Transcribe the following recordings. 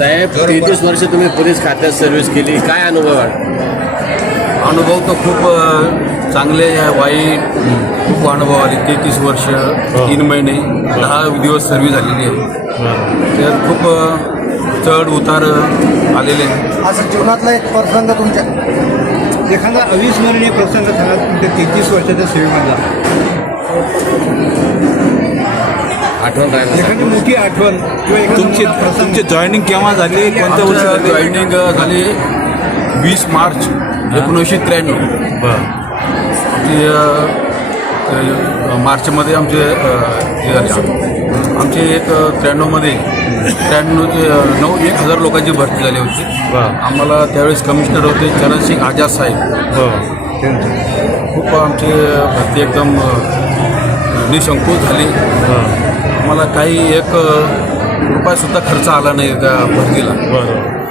साहेब 33 वर्ष तुम्ही पोलीस खात्यात सर्व्हिस केली, काय अनुभव आहे? अनुभव तर खूप चांगले वाईट खूप अनुभव आले. 33 वर्ष 3 महिने 10 दिवस सर्व्हिस झालेली आहे. त्यात खूप चढ उतार आलेले आहेत. असं जीवनातला एक प्रसंग तुमच्या एखादा अविस्मरणीय प्रसंग सांगा तुमच्या 33 वर्षाच्या सेवेमधला. आठवण राहिलं एखादी मोठी आठवण किंवा तुमची एखादी जॉईनिंग केव्हा झाली, कोणत्या वर्षी आमच्या झाली? जॉईनिंग झाली 20 मार्च 1993. मार्चमध्ये आमचे हे झाले. आमचे एक 93मध्ये 1,000 लोकांची भरती झाली होती. आम्हाला त्यावेळेस कमिशनर होते चरणसिंग आझाद साहेब. खूप आमची भरती एकदम निसंकोच झाली. आम्हाला काही एक रुपयासुद्धा खर्च आला नाही त्या भरतीला.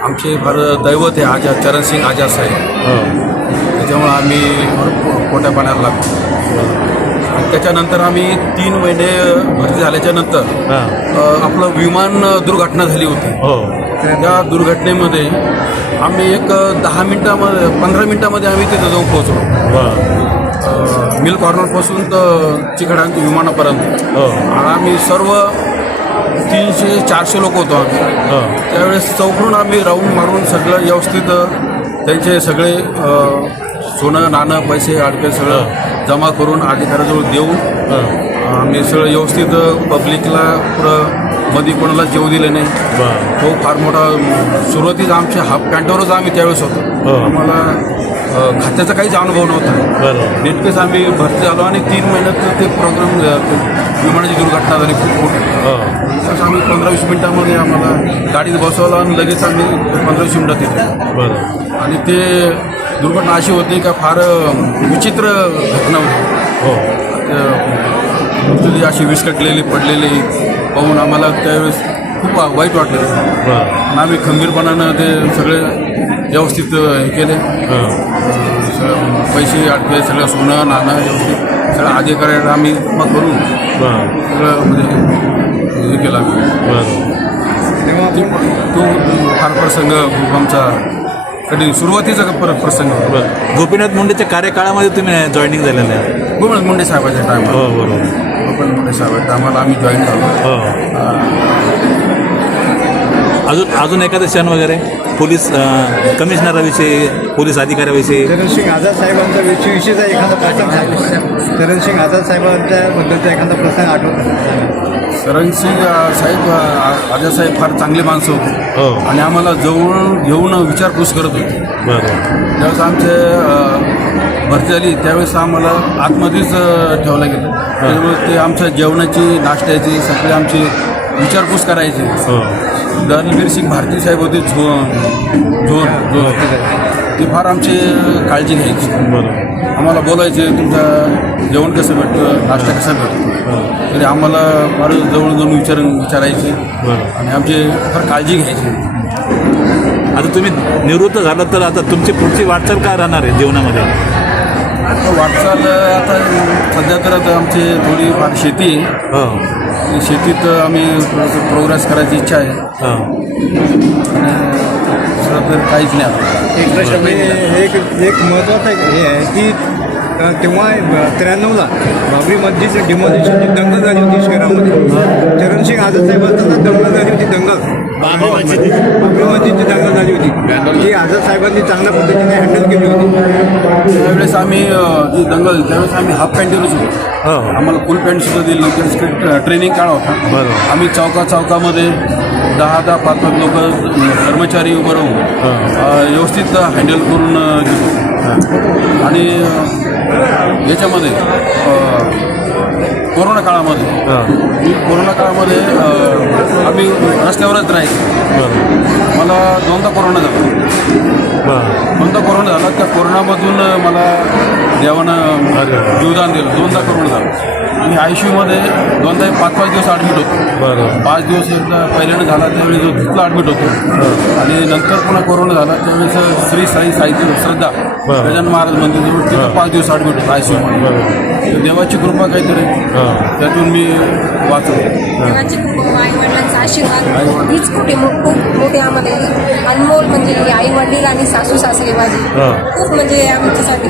आमचे फार दैवत आहे आझाद चरणसिंग आझाद साहेब. त्याच्यामुळं आम्ही पोट्या पाण्याला लागतो. त्याच्यानंतर आम्ही 3 महिने भरती झाल्याच्यानंतर आपलं विमान दुर्घटना झाली होती. त्या दुर्घटनेमध्ये आम्ही एक 15 मिनिटामध्ये आम्ही तिथं जाऊन पोहोचलो. मिल कॉर्नरपासून तर चिकडांच्या विमानापर्यंत. आणि आम्ही सर्व 300-400 लोक होतो आम्ही. त्यावेळेस चौकडून आम्ही राऊंड मारून सगळं व्यवस्थित त्यांचे सगळे सोनं नाणं पैसे अडके सगळं जमा करून अधिकाऱ्याजवळ देऊन आम्ही सगळं व्यवस्थित पब्लिकला पुढं मध्ये कोणाला जेव दिले नाही. तो फार मोठा सुरुवातीच आमच्या हाफ पॅन्टवरच आम्ही त्यावेळेस होतो. आम्हाला खात्याचा काहीच अनुभव नव्हता. नेटकेच आम्ही भरती झालो आणि 3 महिन्यात ते प्रोग्राम विमानाची दुर्घटना झाली खूप मोठी. तसं आम्ही 15-20 मिनिटामध्ये आम्हाला गाडीत बसवलं आणि लगेच आम्ही 15-20 मिनिटात येतो. आणि ते दुर्घटना अशी होती का फार विचित्र घटना होती. अशी विस्कटलेली पडलेली पाहून आम्हाला त्यावेळेस खूप वाईट वाटलं. आणि आम्ही खंबीरपणानं ते सगळे व्यवस्थित हे केले. पैसे अडके सगळं सोनं नाणं व्यवस्थित सगळं अधिकाऱ्याला आम्ही जमा करून सगळं म्हणजे हे केलं. तेव्हा तो फार प्रसंग आमचा कधी सुरुवातीचा प्रसंग. गोपीनाथ मुंडेच्या कार्यकाळामध्ये तुम्ही जॉईनिंग झालेलं आहे? गोपीनाथ मुंडे साहेबाच्या टायमाला. बरोबर. गोपीनाथ मुंडे साहेबाच्या टायमाला आम्ही जॉईन झालो. अजून एखादं क्षण वगैरे पोलीस कमिशनराविषयी, पोलीस अधिकाऱ्याविषयी? चरणसिंग आझाद साहेबांचा विषयीचा एखादा प्रसंग सांगा. चरणसिंग आझाद साहेबांच्या बद्दलचा एखादा प्रसंग आठवतो? चरणसिंग साहेब आझाद साहेब फार चांगले माणसं होते. आणि आम्हाला जवळ घेऊन विचारपूस करत होते. ज्यावेळेस आमचे भरती झाली त्यावेळेस आम्हाला आतमध्येच ठेवलं गेलं. त्यामुळे ते आमच्या जेवणाची नाश्त्याची सगळे आमची विचारपूस करायची. रणबीर सिंग भारती साहेब होते झोन ते फार आमची काळजी घ्यायची. आम्हाला बोलायचे तुमचं जेवण कसं भेटतं, नाश्ता कसा भेटतो, तरी आम्हाला फार जवळ जाऊन विचारायचे आणि आमची फार काळजी घ्यायची. आता तुम्ही निवृत्त झालात तर आता तुमची पुढची वाटचाल काय राहणार आहे जीवनामध्ये? वाटचाल आता सध्या तर आता आमची थोडी फार शेती आहे. शेतीत आम्ही थोडंसं प्रोग्रेस करायची इच्छा आहे. आणि दुसरं तर काहीच नाही आता. एक महत्त्वाचं हे आहे की तेव्हा 93ला बाबरी मस्जिदचं डिमॉलिशनची दंगल झाली होती शहरामध्ये. चरणसिंग आझाद साहेबांचा दंगल झाली होती. बाबरी मस्जिदची दंगल झाली होती. ती आझाद साहेबांनी चांगल्या पद्धतीने हँडल केली होती. त्यावेळेस आम्ही जी दंगल त्यावेळेस आम्ही हाफ पॅन्टवरच होतो. आम्हाला फुल पॅन्ट सुद्धा दिली नव्हती. ट्रेनिंग काळ होता. आम्ही चौकामध्ये 10-10, 5-5 लोक कर्मचारी उभं राहून व्यवस्थित हँडल करून घेतो. आणि याच्यामध्ये कोरोना काळामध्ये आम्ही रस्त्यावरच राहायचो. मला 2दा कोरोना झाला. त्या कोरोनामधून मला देवानं जीवदान दिलं. 2दा कोरोना झाला. मी ICUमध्ये 2दा 5-5 दिवस ॲडमिट होतो. 5 दिवस एकदा पहिल्यानं झाला त्यावेळेस तिथला ॲडमिट होतो. आणि नंतर पुन्हा कोरोना झाला त्यावेळेस श्री साई साहित्य श्रद्धा गजानन महाराज मंदिर तिथं 5 दिवस ॲडमिट होतो ICU मध्ये. तर देवाची कृपा काहीतरी त्यातून मी वाचतो. देवाची कृपा, आई वडिलांचा आशीर्वाद हीच खूप मोठी आम्हाला अनमोल म्हणजे आई वडील आणि सासू सासरे माझी खूप म्हणजे आमच्यासाठी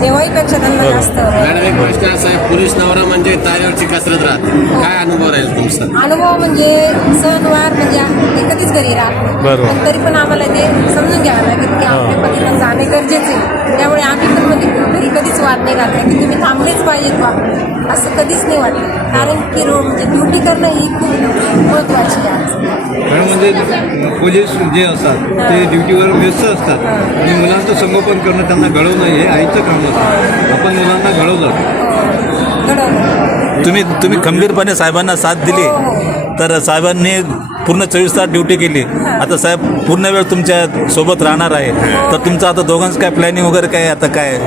देवाईपेक्षा त्यांना जास्त मॅडम एक प्रश्न असा आहे, पुरुष नवरा म्हणजे तारेवरची कसरत राहते, काय अनुभव राहील तुमचा? अनुभव म्हणजे सणवार म्हणजे ते कधीच घरी राहत पण तरी पण आम्हाला ते समजून घ्यावं लागेल की आपल्या पतीला जाणे गरजेचे आहे. त्यामुळे आम्ही पण म्हणजे घरी कधीच वाद नाही घातला की तुम्ही थांबलेच पाहिजेत बा, असं कधीच नाही वाटलं. कारण की म्हणजे ड्युटी करणं ही खूप महत्त्वाची आहे. कारण म्हणजे पोलीस जे असतात ते ड्युटीवर व्यस्त असतात आणि मुलांचं संगोपन करणं, त्यांना घडवणं हे आईचं काम असतं. आपण मुलांना घडवलं. घडवलं. तुम्ही खंबीरपणे साहेबांना साथ दिली, तर साहेबांनी पूर्ण 24 तास ड्युटी केली. आता साहेब पूर्ण वेळ तुमच्या सोबत राहणार आहे, तर तुमचं आता दोघांचं काय प्लॅनिंग वगैरे काय, आता काय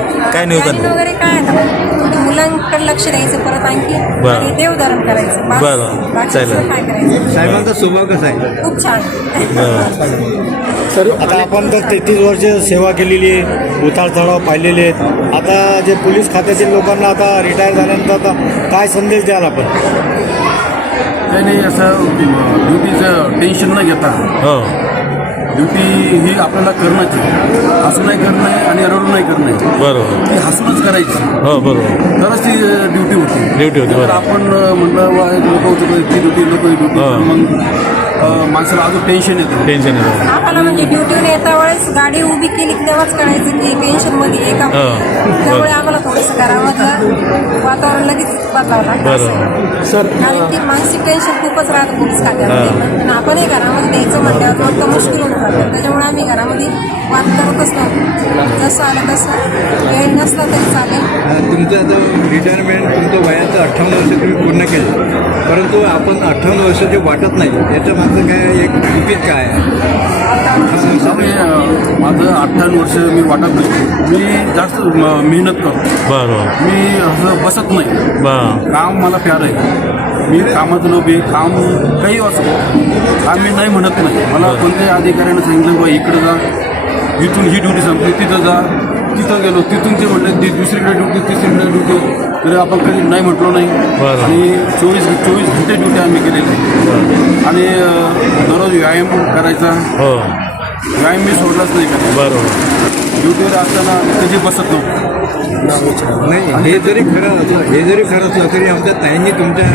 नियोजन? Planning वगैरे काय आता थोडी मुलांकडे लक्ष द्यायचं परत आणखी आणि देवधर्म करायचं. बरं, चालेल. काय करायचं? साहेबांचा स्वभाव कसा आहे? खूप छान. तर आता आपण तर 33 वर्ष सेवा केलेली आहे, उतार चढाव पाहिलेले आहेत. आता जे पोलीस खात्यातील लोकांना आता रिटायर झाल्यानंतर आता काय संदेश द्याल आपण? काही नाही, असं ड्युटीचं टेन्शन न घेता ड्युटी ही आपल्याला करणंच आहे. हसून नाही करणं आहे आणि रडून नाही करणं आहे. बरोबर. ती हसूनच करायची, हो बरोबर. तरच ती ड्युटी होती. बरोबर. तर आपण म्हणलं लोक होतं ती ड्युटी मग माणसाला अजून टेन्शन येतं. आम्हाला म्हणजे ड्युटीवर येता वेळेस गाडी उभी केली की तेव्हाच कळायचं की टेन्शनमध्ये आहे का. त्यामुळे आम्हाला थोडंसं घरामधलं वातावरण लगेच बदलावं लागतं. सर कारण की मानसिक टेन्शन खूपच राहतं पोलीस खात्यामध्ये आणि आपणही घरामध्ये द्यायचं म्हटल्यावर मग तो मुश्किल होऊन जातं. त्याच्यामुळे आम्ही घरामध्ये वाद करतच नव्हतो. जसं आलं तसं वेळ नसला तरी चालेल. तुमचं आता रिटायरमेंट तुमचं वयाचं 58 वर्ष तुम्ही पूर्ण केलं, परंतु आपण 58 वर्ष जे वाटत नाही याच्या मागचं काय एक गुपित काय आहे? माझं 58 वर्ष मी वाटत नाही. मी जास्त मेहनत करतो. बरोबर. मी असं बसत नाही. काम मला प्यार आहे. मी कामाचं लोभी, काम काही असो, काम मी नाही म्हणत नाही. मला कोणत्याही अधिकाऱ्यानं सांगितलं बाबा इकडं जा, इथून ही ड्युटी संपली, तिथं जा, तिथं गेलो, तिथून ते म्हटलं दुसरीकडे ड्युटी, तिसरीकडे ड्युटी, तरी आपण कधी नाही म्हटलो नाही. आणि 24 घंटे ड्युटी आम्ही केलेली आहे. आणि दररोज व्यायाम करायचा. व्यायाम मी सोडलाच नाही का. बरोबर. ड्युटीवर असताना कधी बसत नव्हतं. नाही, हे जरी खरं असलं तरी आमच्या ताईंनी तुमच्या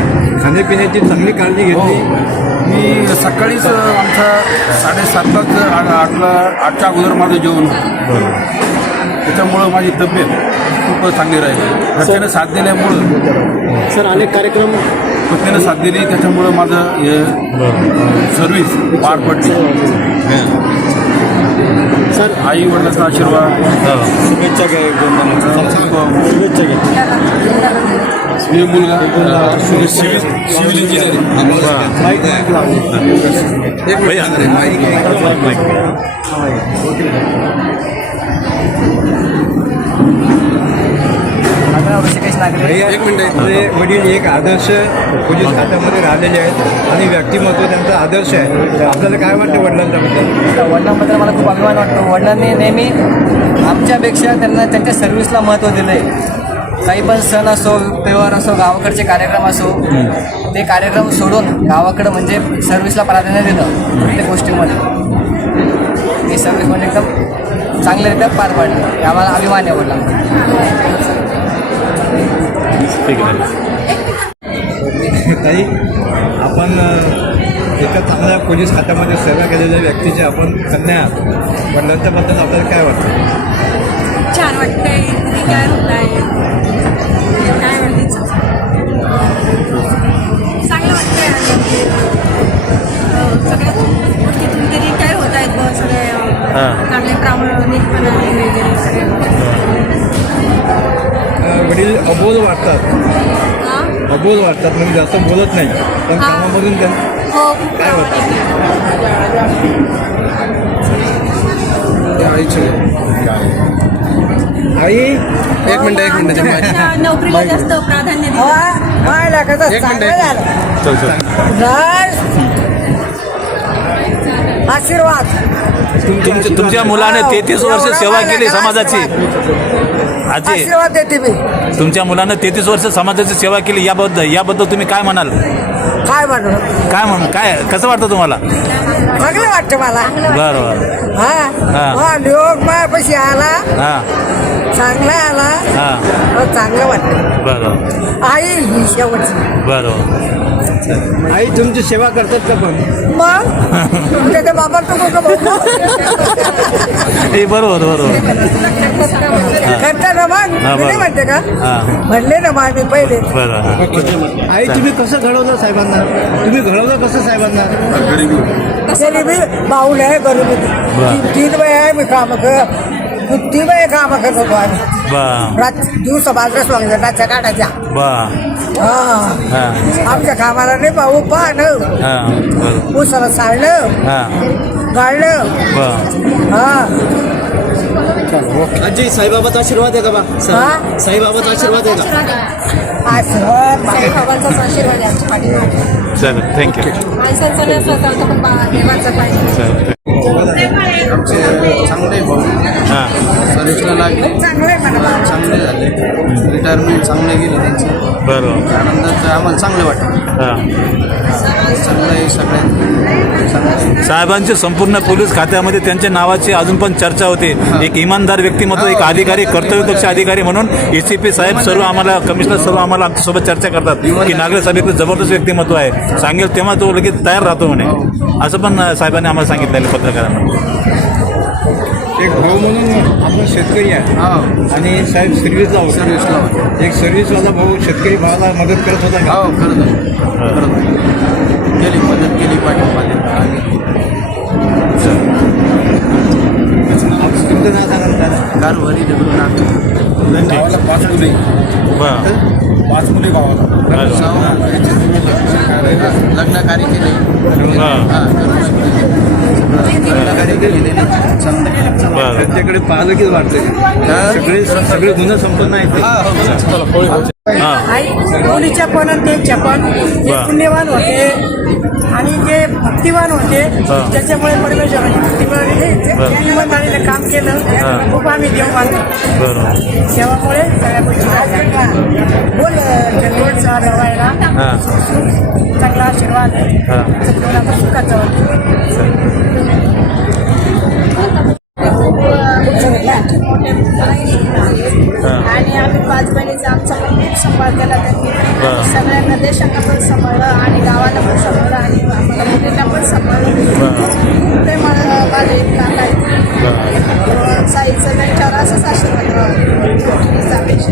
खाण्यापिण्याची चांगली काळजी घेतली. मी सकाळीच आमचा 7:30 8च्या अगोदर माझं जेवण त्याच्यामुळं माझी तब्येत खूप चांगली राहिली. घरच्यानं साथ दिल्यामुळं, सर अनेक कार्यक्रम पत्नीनं साथ दिली त्याच्यामुळं माझं हे सर्व्हिस पार पडली. सर आई वडिलांचा आशीर्वाद, शुभेच्छा घ्या, शुभेच्छा घ्या. मी मुलगा सिव्हिल इंजिनिअरिंग. एक मिनिट. वडील एक आदर्श पोलीस खात्यामध्ये राहिलेले आहेत आणि व्यक्तिमत्व त्यांचा आदर्श आहे. आपल्याला काय वाटतं वडिलांच्याबद्दल? वडिलांबद्दल मला खूप अभिमान वाटतो. वडिलांनी नेहमी आमच्यापेक्षा त्यांना त्यांच्या सर्व्हिसला महत्त्व दिलं आहे. काही पण सण असो, त्योहार असो, गावाकडचे कार्यक्रम असो, ते कार्यक्रम सोडून गावाकडं म्हणजे सर्व्हिसला प्राधान्य दिलं प्रत्येक गोष्टीमध्ये. ही सर्व्हिस म्हणजे एकदम चांगल्यारीत्या पार पाडली. आम्हाला अभिमान आहे वडिलांना. ताई, आपण एका चांगल्या पोलीस खात्यामध्ये सेवा केलेल्या व्यक्तीचे आपण कन्या आहात. वडिलांच्याबद्दल आपल्याला काय वाटतं? छान वाटतंय. रिटायर होत आहे. काय वाटायचं चांगलं वाटतंय. सगळ्या गोष्टीतून ते रिटायर होत आहेत बघ, सगळ्या चांगल्या प्रामाणिकपणाने वगैरे सगळ्या. वडील अबोल वाटतात म्हणजे जास्त बोलत नाही, पण कामामधून त्यांना हो काय वाटतं? आई, एक मिनिट नोकरीला जास्त प्राधान्य आशीर्वाद तुमच्या मुलाने 33 वर्ष सेवा केली समाजाची. आजी, आशीर्वाद देते मी. तुमच्या मुलानं 33 वर्ष समाजाची सेवा केली, याबद्दल तुम्ही काय म्हणाल? काय कसं वाटतं तुम्हाला? चांगलं वाटतं मला. बरं. हा योग मायापाशी आला, चांगला आला, चांगलं वाटतं. बरं. आई ही शेवटची. बरं. आई तुमची सेवा करतात का पण? मग तुमच्या त्या बाबा तो हे बरोबर. करता ना मग मी नाही म्हणते का, म्हणले ना मग मी पहिले. बरं. आई तुम्ही कसं घडवलं साहेबांना? तुम्ही घडवलं कसं साहेबांना? गरीबी बाऊल आहे, गरीबी 3 बाय आहे. मी काम कर 3 बाय काम करत होतो आम्ही. दिवसा बाजराच लागल्या टाच्या काढायच्या. आमच्या कामाला नाही भाऊ पाहणं, उसाला साळलं, गाळलं. आजी साईबाबाचा आशीर्वाद आहे का बा? साईबाबाचा आशीर्वाद आहे का? आशीर्वाद साईबाबांचाच आशीर्वाद आहे आमच्या पाठीमागे. चल, थँक्यू. माणसांचा नसला चालतं, पण देवाचा पाहिजे. आमचे चांगले भाऊ सर्व्हिसला लागले, चांगले झाले, रिटायरमेंट चांगले गेले त्यांचे. बरोबर. आनंदाचं आम्हाला चांगलं वाटतं. चांगलं आहे सगळ्यात. साहेबांचे संपूर्ण पोलीस खात्यामध्ये त्यांच्या नावाची अजून पण चर्चा होते. एक इमानदार व्यक्तिमत्व, एक अधिकारी, कर्तव्यदक्ष अधिकारी म्हणून ACP साहेब सर्व आम्हाला, कमिशनर सर्व आम्हाला आमच्यासोबत चर्चा करतात की नागरिक सभेतलं जबरदस्त व्यक्तिमत्व आहे, सांगेल तेव्हा तो लगेच तयार राहतो म्हणे. असं पण साहेबांनी आम्हाला सांगितलेलं पत्रकारांना. एक भाऊ म्हणून आपण शेतकरी आहे आणि साहेब सर्व्हिसला होता. एक सर्व्हिसवाला भाऊ शेतकरी भावाला मदत करत होता का? करत केली, मदत केली, पाठिंबा दिला. तुमचं नाव सांगा ना दादा. कारभारी भावाला 5 मुली, 5 मुली भावाला. लग्न कार्य केले, लग्न कार्य केले. त्यांच्याकडे पाहिलं की वाटतं सगळे गुन्हे संपन्न आहेत. आई मुलीच्या पण आणि त्यांच्या पण जे पुण्यवान होते आणि जे भक्तिवान होते, त्याच्यामुळे परमेश्वराची भक्ती मिळाली. इमानदारीने काम केलं, खूप आम्ही देव मानतो. देवामुळे सगळ्या गोष्टी बोल जनवडचा रवायला चांगला आशीर्वाद आहे. सुखाचा आणि आम्ही 5 बहिणीचा आमचा पण खूप सांभाळ केला त्यांनी. सगळ्यांना देशांना पण सांभाळलं आणि गावाला पण सांभाळलं आणि आम्हाला मुलींना पण सांभाळलं. ते मला माझे काका आहेत, साईचं त्यांच्यावर असंच आशीर्वाद राहावा अपेक्षा.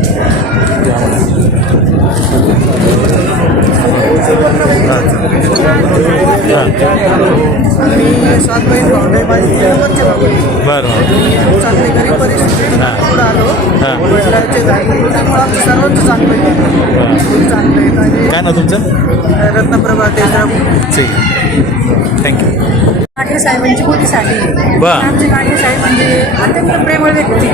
आम्ही 7 बहीण भाऊ आहे. माझी शेवटचे भाऊ आहे. चांगली गरीब परिस्थिती पुढं आलो. वडिलांचे त्यामुळे आमचं सर्वांचं चांगलं आहे. चांगलं आहे. काय ना तुमचं? रत्नप्रभा देशराम. थँक्यू. गाडगे साहेबांची मोठीसाठी वा. आमचे गाडगे साहेब म्हणजे अत्यंत प्रेमळ व्यक्ती,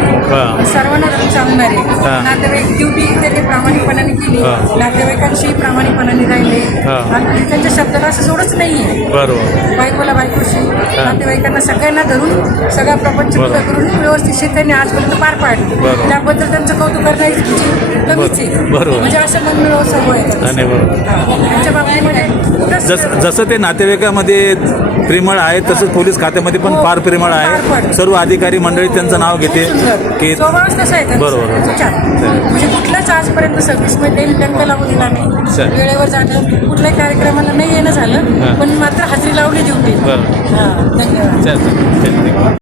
सर्वांना सांगणारे. नातेवाईक ड्युटी त्यांनी प्रामाणिकपणाने केली, नातेवाईकांशी प्रामाणिकपणाने राहिले आणि त्यांच्या शब्दाला असं सोडच नाहीये. बरोबर. बायकोला बायकोशी, नातेवाईकांना सगळ्यांना धरून सगळा प्रपंच पुढं करून व्यवस्थित त्यांनी आजपर्यंत पार पाडले. त्याबद्दल त्यांचं कौतुक करण्याची कमीच आहे. म्हणजे असं मनमिळव सर्व आहे त्यांच्या बाबतीमध्ये. जसं ते नातेवाईकामध्ये प्रेमळ आहे तसंच पोलीस खात्यामध्ये पण फार प्रेमळ आहे. सर्व अधिकारी मंडळी त्यांचं नाव घेते की स्वभावच तसा आहे त्यांचा. बरोबर. म्हणजे कुठलंच आजपर्यंत सर्व्हिसमध्ये टंक लागू दिला नाही. वेळेवर जाणं, कुठल्याही कार्यक्रमाला नाही येणं झालं, पण मात्र हजेरी लावली ड्युटी. बरोबर. धन्यवाद.